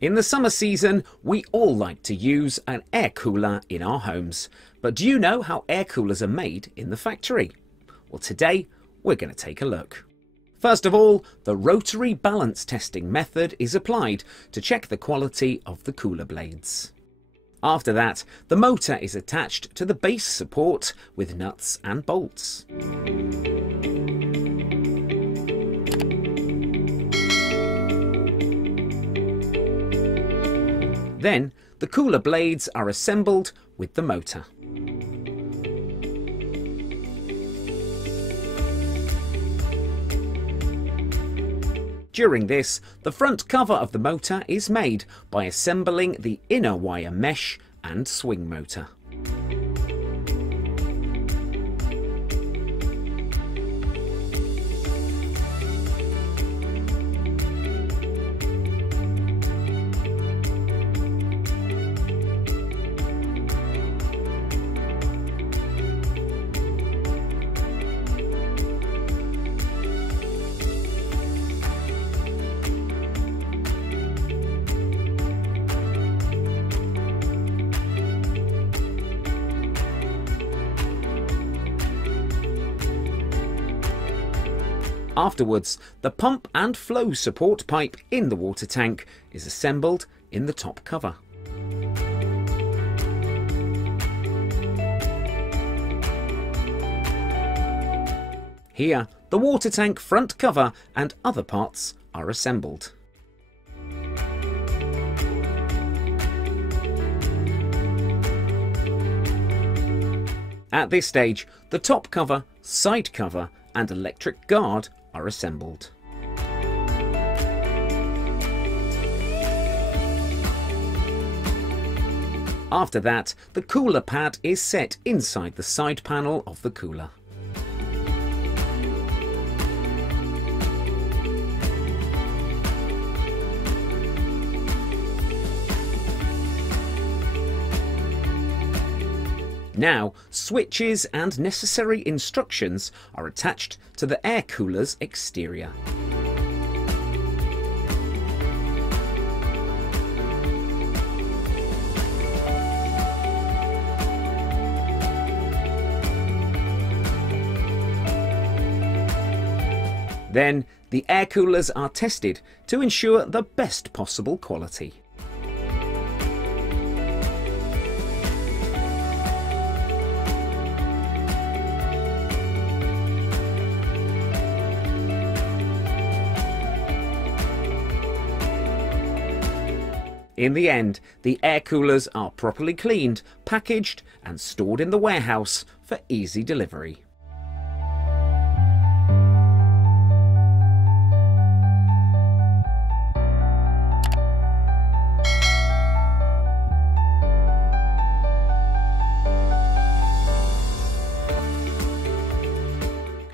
In the summer season, we all like to use an air cooler in our homes. But do you know how air coolers are made in the factory? Well, today we're going to take a look. First of all, the rotary balance testing method is applied to check the quality of the cooler blades. After that, the motor is attached to the base support with nuts and bolts. Then, the cooler blades are assembled with the motor. During this, the front cover of the motor is made by assembling the inner wire mesh and swing motor. Afterwards, the pump and flow support pipe in the water tank is assembled in the top cover. Here, the water tank front cover and other parts are assembled. At this stage, the top cover, side cover and electric guard are assembled. After that, the cooler pad is set inside the side panel of the cooler. Now, switches and necessary instructions are attached to the air cooler's exterior. Then, the air coolers are tested to ensure the best possible quality. In the end, the air coolers are properly cleaned, packaged and stored in the warehouse for easy delivery.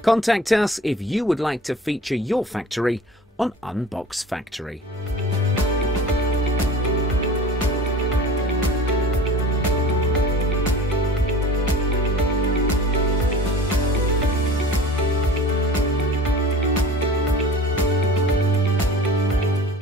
Contact us if you would like to feature your factory on Unbox Factory.